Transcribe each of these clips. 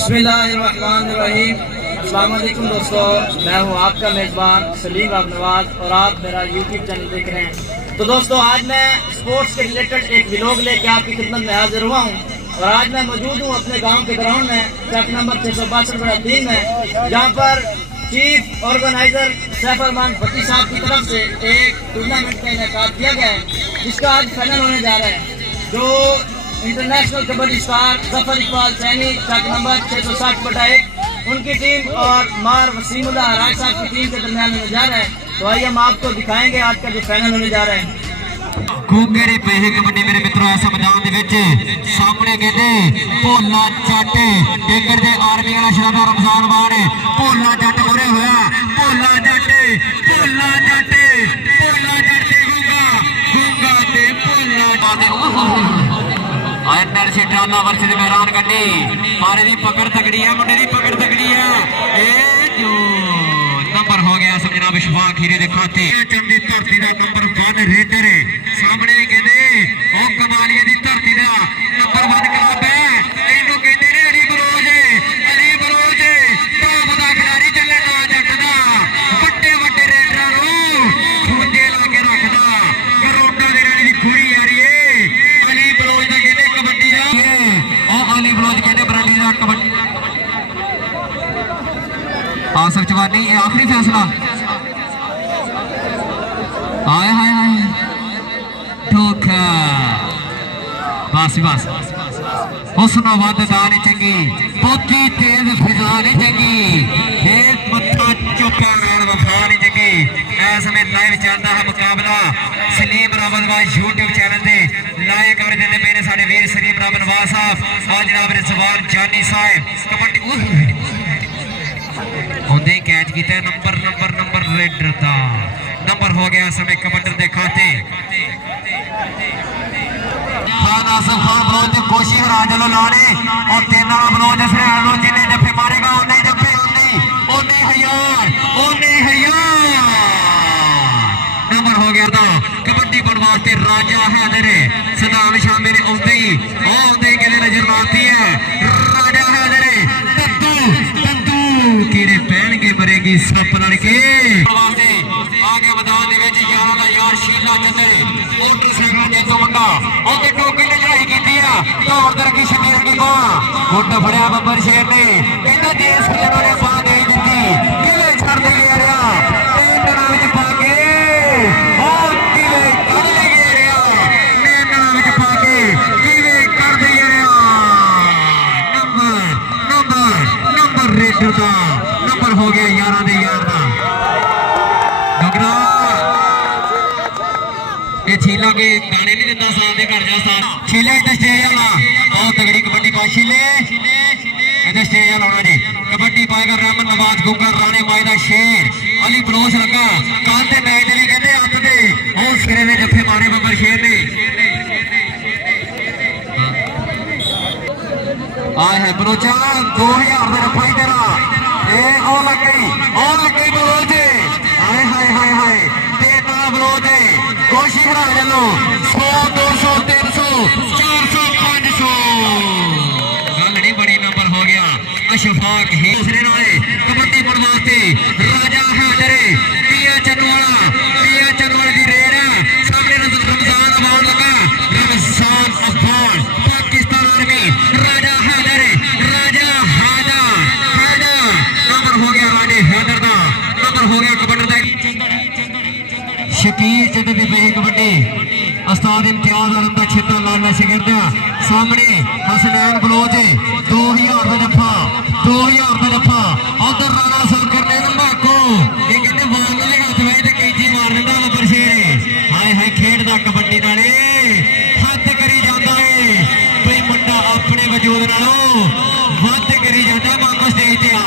बिस्मिल्लाहिर्रहमानिर्रहीम। अस्सलाम वालेकुम दोस्तों, मैं हूँ आपका मेज़बान सलीम नवाज और आप मेरा यूट्यूब चैनल देख रहे हैं। तो दोस्तों, आज मैं स्पोर्ट्स के रिलेटेड एक व्लॉग लेके आपकी खिदमत में हाजिर हुआ हूँ और आज मैं मौजूद हूँ अपने गांव के ग्राउंड में, ट्रैक नंबर 662 में, जहाँ पर चीफ ऑर्गेनाइजर सैफ अरमान भट्टी साहब की तरफ से एक टूर्नामेंट का इनेकाद किया गया है, जिसका आज फाइनल होने जा रहा है। जो international kabaddi star Zafar Iqbal Saini track number 660/1 उनकी टीम और मार वसीमुल्लाह राज साहब की टीम के दरमियान होने जा रहा है। तो आइए हम आपको दिखाएंगे आज का जो फाइनल होने जा रहा है। खूबगेरे पैसे कबड्डी मेरे मित्रों ऐसा मैदान दे विच सामने कहते भोला जट टेकर दे आर्मी वाला शराबा रमजान बाण भोला जट मुरे होया भोला जट गूंगा ते भोला आयरन सिटाना वर्ष दे मैदान कड्डी मारे दी पकड़ तगड़ी है मुंडे दी पकड़ तगड़ी है ए जो नंबर हो गया सब जनाब शफाक हीरे दे खाते चंदी धरती दा नंबर 1 रेडर सामने कहते ओ कमालिया दी धरती दा नंबर 1 क्लब है इनको कहते ने अली बरोज तो बड़ा खिलाड़ी चले ना जट दा ਵੱਡੇ रेडरां नु खूंजे ला के रखदा करोड़ा दे रणी दी खुरी यारी ए अली बरोज दा कहते कबड्डी दा ओ अली बरोज कहते बराली दा कबड्डी आसफ चवानी आखिरी फैसला हाय हाय हाय धोखा बस हुस्नो वध दानी चंगी पोती तेज फिजा नहीं चंगी एक मत्था चुप्पा नाल वफा नहीं चंगी। इस समय लाइव चलता है मुकाबला सलीम रावत नवाज यूट्यूब चैनल से लाइव कवर देते पे ने साडे वीर सलीम रावत नवाज साहब और जनाब रिजवान जानी साहब कबड्डी होंदे कैच किया नंबर रेडर का नंबर हो गया समय कबड्डी दे खाते खान आसफ खान बलोच कोशिश हरा चलो लाने और तेना बलोच हरियाण लो जिन्हें जफे मारेगा उन्हें जफे उन्हें हजार नंबर हो गया था कबड्डी पाने वास्ते राजा हैदर सदाम शामिल आते ही कहते नजर आती है राजा हैदर कीड़े पहन के मरेगी सप लड़के आगे मैदान दे विच यारां दा यार शीला चंदर मोटरसाइकिल जेतो मुंडा ओते टोपी ने चढ़ाई कीती आ दौड़ दर की शमीर की बाह गुੱਟ फड़िया ਬੱਬਰ शेर ने कहंदा देश खजाना ने बाह दे दित्ती किले छड़ दे गया नैना विच पा के ओ किले कर ले गया नैना विच पा के किले कर दे गया नंबर रेडर का नंबर हो गया 11 दे 11 छीला के दाने नहीं दिता साथ दे घर जा साथ छीले इधर स्टेज वाला बहुत तगड़ी कबड्डी पा छीले इधर स्टेज वाला होना जी कबड्डी पाएगा रहमन नवाज गुंगर राणे मायदा शेर अली बलोच लगा काल ते मैच दे कहते हत्थ दे ओ सिरे दे जफे मारे बब्बर शेर ने आए है बलोचा 2000 दे रफाई तेरा ए ओ लग गई बलोच हाय तेना बलोच कोशिश करा चलो 100 200 300 400 500 गल नहीं बड़ी नंबर हो गया अशफाक ही दूसरे नाले कबड्डी पाने वास्ते राजा हैदर पिया चनवाला दी रेड सामने रमजान अफगान लगा रमजान अफगान पाकिस्तान आर्मी राजा हैदर नंबर हो गया राजे हैदर का नंबर हो गया कबड्डी का शकीर चंद दी पही कबड्डी उस्ताद इम्तियाज आलम दा छिट्टा लाला शिगिरदा सामने हसनैन बलोच 2000 दा जफा उधर राणा सुलकर ने लंबाको ये कहते बॉल ले हथ में ते कैची मार दिंदा बब्बर शेर हाय खेडदा कबड्डी नाले हद करी जांदा है भई मुंडा अपने वजूद नालों हद करी जांदा मामा स्टेज ते आ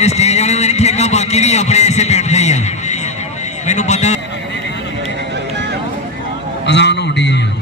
इस स्टेज वाले दा नहीं ठेका बाकी भी अपने इसे पिंड दे ही आ मैनू पता अजान हो रही है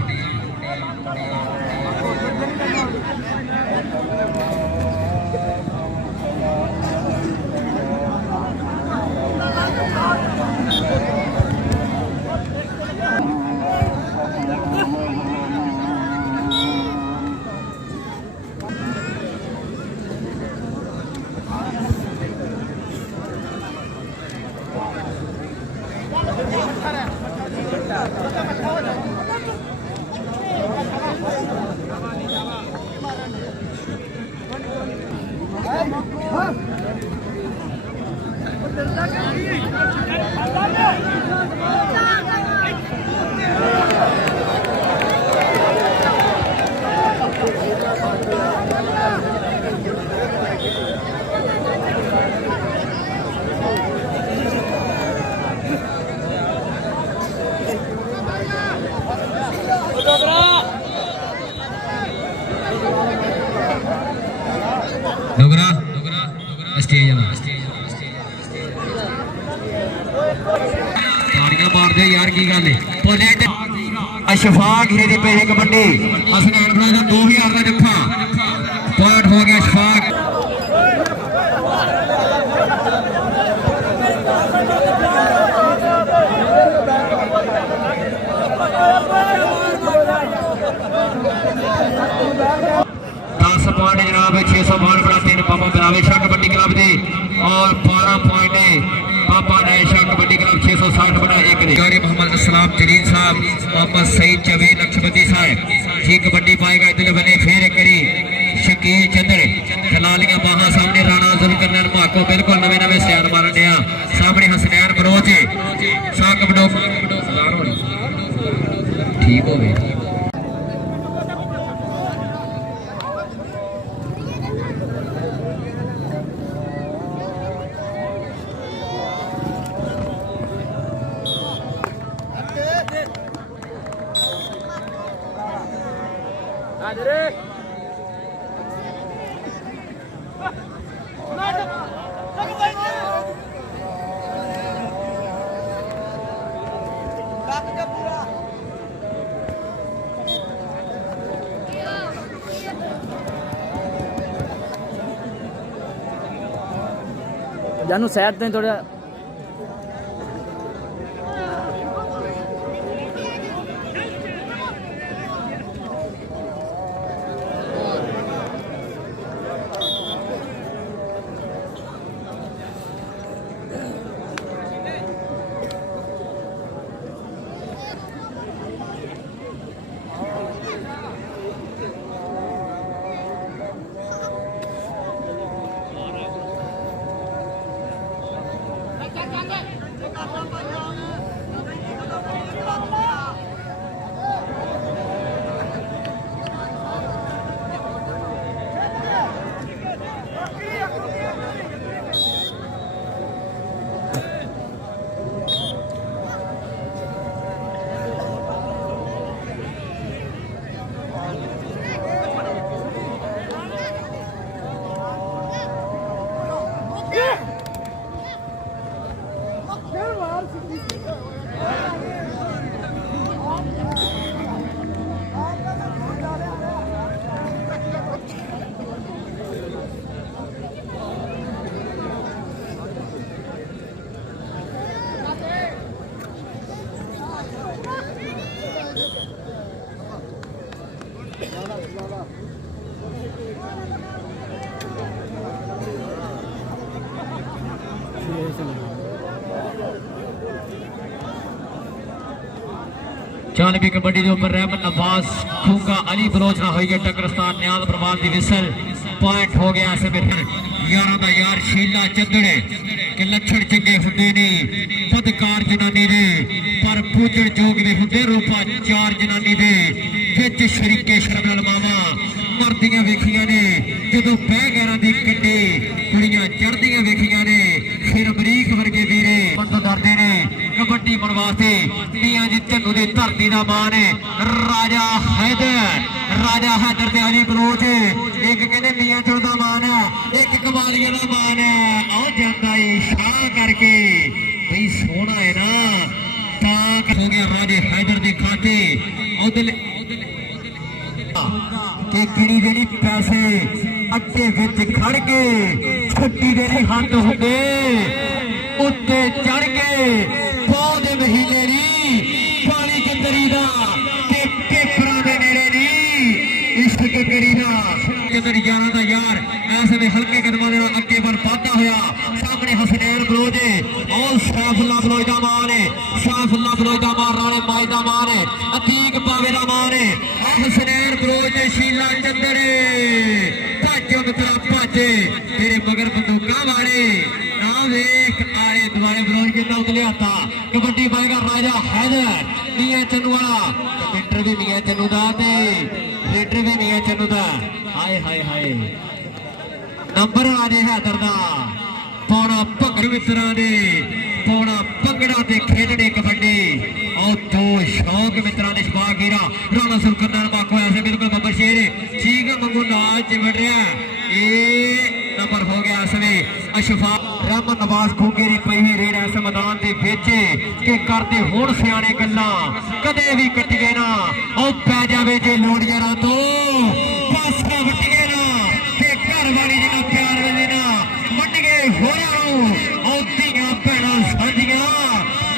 डोगरा स्टेज ताड़ियां मार दे यार की गल है अशफाक हीरे पे कबड्डी हसनैन बना 2000 का जत्था पॉइंट हो गया अशफाक पॉइंट जनाब 600 बाल बड़ा 3 पापा बरावे शाह कबड्डी क्लब दे और 12 पॉइंट है पापा शाह कबड्डी क्लब 660 बड़ा 1 ने गौरी मोहम्मद अस्सलाम जलील साहब मोहम्मद सईद जवेद लक्षपति साहब जी कबड्डी पाएगा इधर बने फिर करी शकील चंद्र खलालियां बाहा सामने राणा जुल्करनैन माको बिल्कुल नवे नवे स्टैंड मारन दिया सामने हसनैन बरोच शाह कबड्डो ठीक हो गए जानू सैड तो थोड़ा चालवी कबड्डी के ऊपर रहमत नवाज खूंगा अली बलोच ना होई टकरस्तान न्याज प्रभात की विसल पॉइंट हो गया ऐसे में फिर यारा दा यार शीला चंदड़े के लक्षण चंगे हुंदे ने पदकार जनानी दे पर पूजण जोग भी हुंदे रूपा चार जनानी दे विच शरीके शर्म नाल मावा मरदियां वेखियां ने जदों बह गैरां दी कड्डी कुड़ियां चढ़दियां वेखियां ने फिर अमरीक वर्गे वीरे बंद डरदे ने कबड्डी बन वास्ते मियां जी झन्नू दी धरती दा मान राजा हैदर ते अली बलोच एक कहंदे मियां चो दा मान एक कबालिया दा मान आ जांदा है शाह करके भई सोना है ना तां हो गया राजे हैदर दे खाते उधर के गिणी दे नहीं पैसे अड्डे विच खड़ के छुट्टी दे नहीं हद हुंदे उत्ते चढ़ के पौध महीने नी पानी चंदरी दा के पेपरां दे नेड़े नी इश्क करी दा चंदर यारां दा यार ऐसे में हल्के कदमां दे नाल अग्गे बढ़ पाता होया सामने हसनैन बलोच और सैफुल्ला बलोच दा मान सैफुल्ला बलोच दा मान राणे माई दा मान अतीक पावे दा मान हसनैन बलोच शीला चंदड़े भज मित्रा भज तेरे ਹਾਏ ਹਾਏ ਨੰਬਰ ਆ ਜੇ ਹੈਦਰ ਦਾ ਪੌਣਾ ਭੰਗੜ ਮਿੱਤਰਾਂ ਦੇ ਪੌਣਾ ਭੰਗੜਾ ਤੇ ਖੇਡਣੇ ਕਬੱਡੀ ਉਹ ਦੋ ਸ਼ੌਕ ਮਿੱਤਰਾਂ ਦੇ ਸ਼ਬਾਗੀਰਾ ਰਾਣਾ ਸੁਲਕਰ ਨਾਲ ਮਾਕ ਹੋਇਆ ਸੀ ਬਿਲਕੁਲ ਬੱਬਰ ਸ਼ੇਰ ਠੀਕ ਮੰਗੂ ਨਾਲ ਚਿਮੜ ਰਿਹਾ ਇਹ ਨੰਬਰ ਹੋ ਗਿਆ ਸਵੇ ਅਸ਼ਫਾ ਰਹਿਮਨ ਨਵਾਜ਼ ਖੋਗੇ ਦੀ ਪਈ ਹੋਈ ਰੇਡ ਇਸ ਮੈਦਾਨ ਦੇ ਵਿੱਚ ਕਿ ਕਰਦੇ ਹੁਣ ਸਿਆਣੇ ਗੱਲਾਂ ਕਦੇ ਵੀ ਕੱਟੀਏ ਨਾ ਉਹ ਪੈ ਜਾਵੇ ਜੇ ਲੋੜ ਯਾਰਾਂ ਤੋਂ ਪਾਸਾ ਵੱਟੀਏ ਨਾ ਤੇ ਘਰ ਵਾਲੀ ਜਿਹਨੂੰ ਪਿਆਰ ਵੇਲੇ ਨਾ ਵੱਟੀਏ ਹੋਰਾਂ ਨੂੰ ਉਹ ਧੀਆਂ ਭੈਣਾਂ ਸਾਂਝੀਆਂ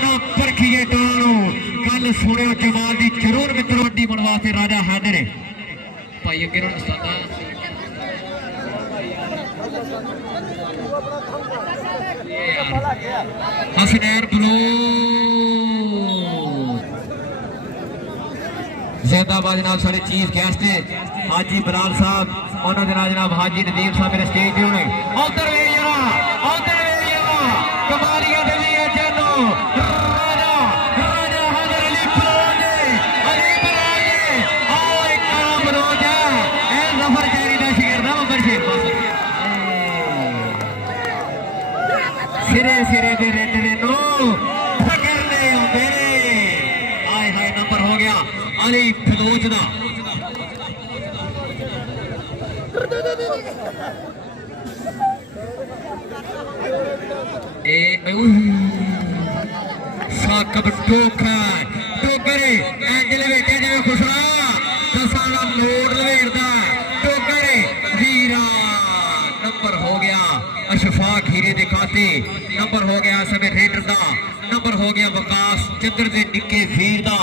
ਨਾ ਪਰਖੀਏ ਟੋਲਾਂ ਨੂੰ ਗੱਲ ਸੁਣਿਓ ਜਮਾਲ ਦੀ ਜ਼ਰੂਰ ਮਿੱਤਰੋ ਵੱਡੀ ਬਣ ਵਾਸਤੇ ਰਾਜਾ ਹਾਜ਼ਰ ਭਾਈ ਅੱਗੇ ਨੂੰ ਉਸਤਾਦਾ ਹਸਨੈਨ ਬਲੋ ਜ਼ਿੰਦਾਬਾਦ ਜਨਾਬ ਸਾਡੇ ਚੀਫ ਗੈਸਟ ਹਾਜੀ ਬਲਾਲ ਸਾਹਿਬ ਉਹਨਾਂ ਦੇ ਨਾਲ ਜਨਾਬ ਹਾਜੀ ਨਦੀਮ ਸਾਹਿਬ ਮੇਰੇ ਸਟੇਜ ਤੇ ਹੋਣੇ ਉਧਰ ਵੇ ਯਾਰਾ ਕਮਾਲੀਆਂ ਦੇ ਲਈ ਜਨੋ ਰਾਜਾ ਹਾਜ਼ਰ ਅਲੀ ਬਲੋਜੇ ਔਰ ਇੱਕ ਨਾਮ ਰੋਜਾ ਇਹ ਜ਼ਫਰ ਜਾਰੀ ਦਾ ਸ਼ੇਰ ਦਾ ਬੱਬਰ ਸ਼ੇਰ ਸਿਰੇ ਦੇ ਰੇਡਰੇ ਨੂੰ ਫਕਰਨੇ ਆਉਂਦੇ ਨੇ ਹਾਏ ਹਾਏ ਨੰਬਰ ਹੋ ਗਿਆ ਅਲੀ ਫਲੋਚ ਦਾ ਸਾਕਬ ਟੋਕਰੇ ਐਂਜਲ ਵੇਟੇ ਜਿਵੇਂ ਖੁਸਰਾ ਦਸਾਂ ਦਾ ਲੋੜ ਲਵੇੜਦਾ ਟੋਕਰੇ ਵੀਰਾ ਨੰਬਰ ਹੋ ਗਿਆ ਅਸ਼ਫਾਕ ਹੀਰੇ ਦੇ ਖਾਤੇ ਨੰਬਰ ਹੋ ਗਿਆ ਸਮੇਂ ਰੇਡਰ ਦਾ ਨੰਬਰ ਹੋ ਗਿਆ ਵਿਕਾਸ ਚੰਦਰ ਦੇ ਨਿੱਕੇ ਵੀਰ ਦਾ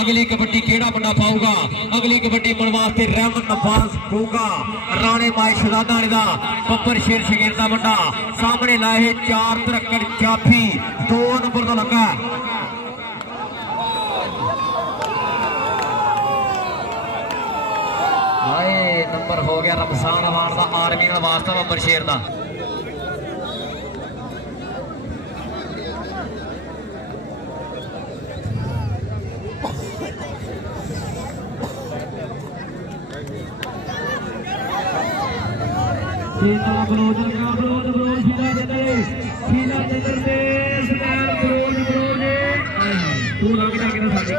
ਅਗਲੀ ਕਬੱਡੀ ਕਿਹੜਾ ਬੰਦਾ ਪਾਊਗਾ ਅਗਲੀ ਕਬੱਡੀ ਬਣ ਵਾਸਤੇ ਰਹਿਮਨ ਨਵਾਜ਼ ਹੋਊਗਾ ਰਾਣੇ ਮਾਈ ਸ਼ਹਜ਼ਾਦਾ ਵਾਲੇ ਦਾ ਬੱਬਰ ਸ਼ੇਰ ਸ਼ਗੀਰ ਦਾ ਬੰਦਾ ਸਾਹਮਣੇ ਲਾਏ 4 ਧਰਕੜ ਚਾਫੀ 2 ਨੰਬਰ ਦਾ ਲੱਗਾ ਹਾਏ ਨੰਬਰ ਹੋ ਗਿਆ ਰਮਜ਼ਾਨ ਅਵਾਨ ਦਾ ਆਰਮੀ ਨਾਲ ਵਾਸਤਾ ਬੱਬਰ ਸ਼ੇਰ ਦਾ ਸ਼ੀਲਾ ਬਲੋਜ ਸ਼ੀਲਾ ਜੰਦਰ ਦੇ ਸਨੈਲ ਬਲੋਜ ਤੂੰ ਲੱਗ ਜਾ ਕੇ ਸਾਡੀ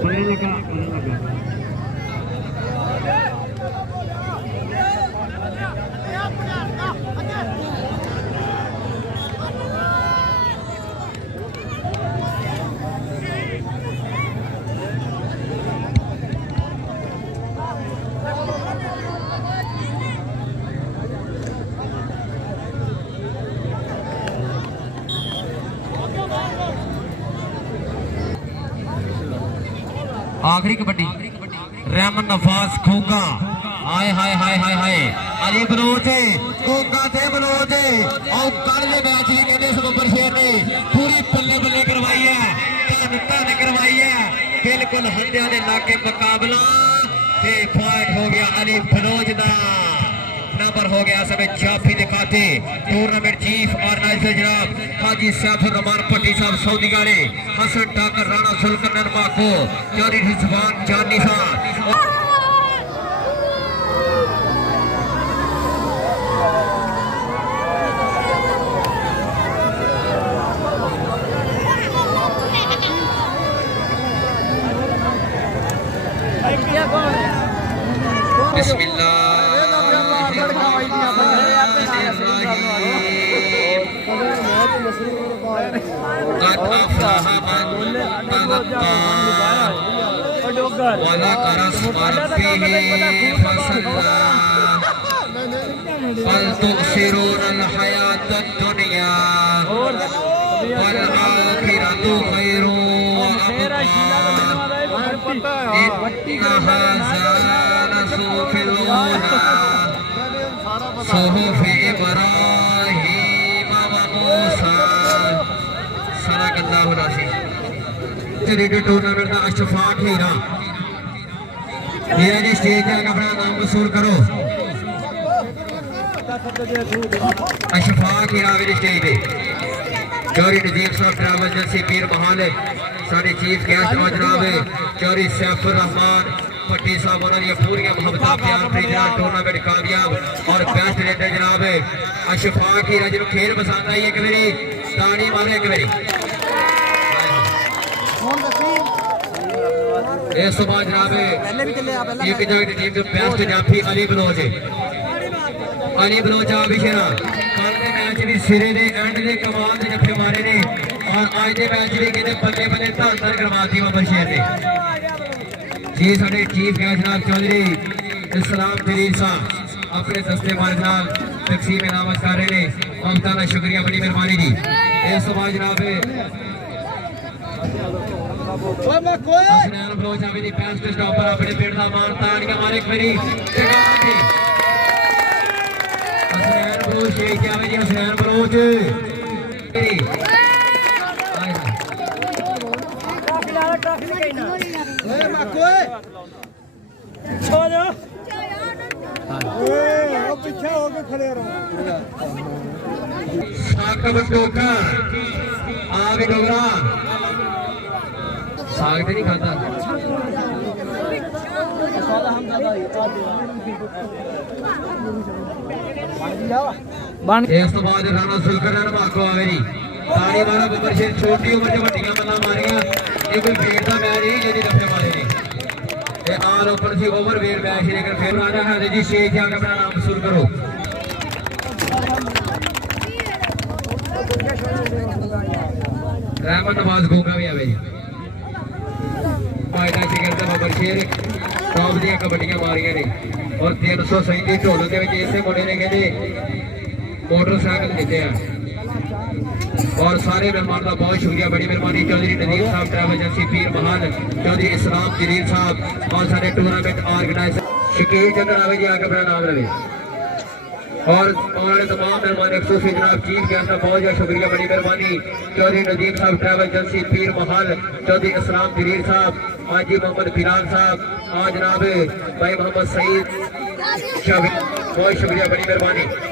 ਖੇਡ ਬੜੇ ਲੱਗਾ आखिरी कबड्डी रहमन नवाज खोगा हाय हाय हाय हाय हाय अली बलोचे खोगा ते बलोचे और कल दे मैच भी कहते इस बब्बर शेर ने पूरी बल्ले बल्ले करवाई है धन करवाई है बिल्कुल हंडिया दे लाके मुकाबला ते पॉइंट हो गया अली बलोच दा नंबर हो गया समय जाफी दिखाते टूर्नामेंट चीफ ऑर्गेनाइजर जनाब हाजी सैफुर रहमान पट्टी साहब सऊदी गाड़े हसन ठाकर राणा सुल्कन नरमाको जारी रिजवान जानी साहब बिस्मिल्लाह قد أفلح من تزكى وذكر اسم ربه فصلى بل تؤثرون الحياة الدنيا والآخرة خير وأبقى إن هذا لصحف الأولى صحف إبراهيم وموسى صدق الله العظيم टूर्नामेंट का अशफाक हीरा हीरा जी स्टेज पे अपना नाम वसूल करो अशफाक हीरा मेरी स्टेज पे चौरी नजीब साहब ट्रैवल एजेंसी पीर महाल सारे चीफ गेस्ट जनाब चौरी सैफुर रहमान پٹی صاحب انہوں نے پوری محبت پیار سے جناب ٹورنامنٹ کامیاب اور بیسٹ ریٹر جناب اشفاق ہی رجب کھیل پسند آئی ایک میری تاڑی مارے ایک میری اس تو بعد جناب ایک جگہ ٹیم جو بیسٹ جافی علی بلوچ علی بلوچ آپ شیرا کل کے میچ بھی سرے دے اینڈ دے کمال دے جفے مارے نے اور آج دے میچ بھی کہتے بلے بلے دھان دھان کرواتی بابر شیر نے جی ساڈے چیف گیسٹ جناب چودھری اسلام جلیل صاحب اپنے دستے مال جناب تقسیم انعامات کر رہے ہیں وقتاً کا شکریہ بڑی مہربانی جی اس تو بعد جناب حسنین بلوچ آوے دی بیسٹ سٹاپر اپنے پیڑ دا مان تاڑیاں مارے ایک میری جگہ دی حسنین بلوچ شیخ آوے جی حسنین بلوچ ساکب ٹوکر آوے ڈوگرا ساگ تے نہیں کھاتا اس تو بعد رانا سلکر رانا ماکو آوے جی تاڑی مارا ببر شیر چھوٹی عمر جو وڈیاں بندہ ماریاں یہ کوئی بھیڑ دا میچ نہیں جی دفعے مارے نے یہ آل اوپن سی اوور ویئر میچ لیکن پھر راجا ہے جی شیخ آ کے اپنا نام سر کرو رحمت نواز گونگا بھی آوے جی فائدہ شکر دا ببر شیر ٹاپ دیا کبڈیاں ماریاں نے اور 337 ਢੋਲ ਦੇ ਵਿੱਚ ਇਸੇ ਮੁੰਡੇ ਨੇ ਕਹਿੰਦੇ ਮੋਟਰਸਾਈਕਲ ਦਿੱਤੇ ਆ اور سارے مہمان کا بہت شکریہ بڑی مہربانی چودھری نذیر صاحب ٹریول ایجنسی پیر محل چودھری اسلام جلیل صاحب اور سارے ٹورنامنٹ آرگنائزر شکیل چندر آوے جی آگے اپنا نام لے اور ہمارے تمام مہمان خصوصی جناب چیف گیسٹ کا بہت زیادہ شکریہ بڑی مہربانی چودھری نذیر صاحب ٹریول ایجنسی پیر محل چودھری اسلام جلیل صاحب حاجی محمد فیران صاحب جناب بھائی محمد سعید بہت شکریہ بڑی مہربانی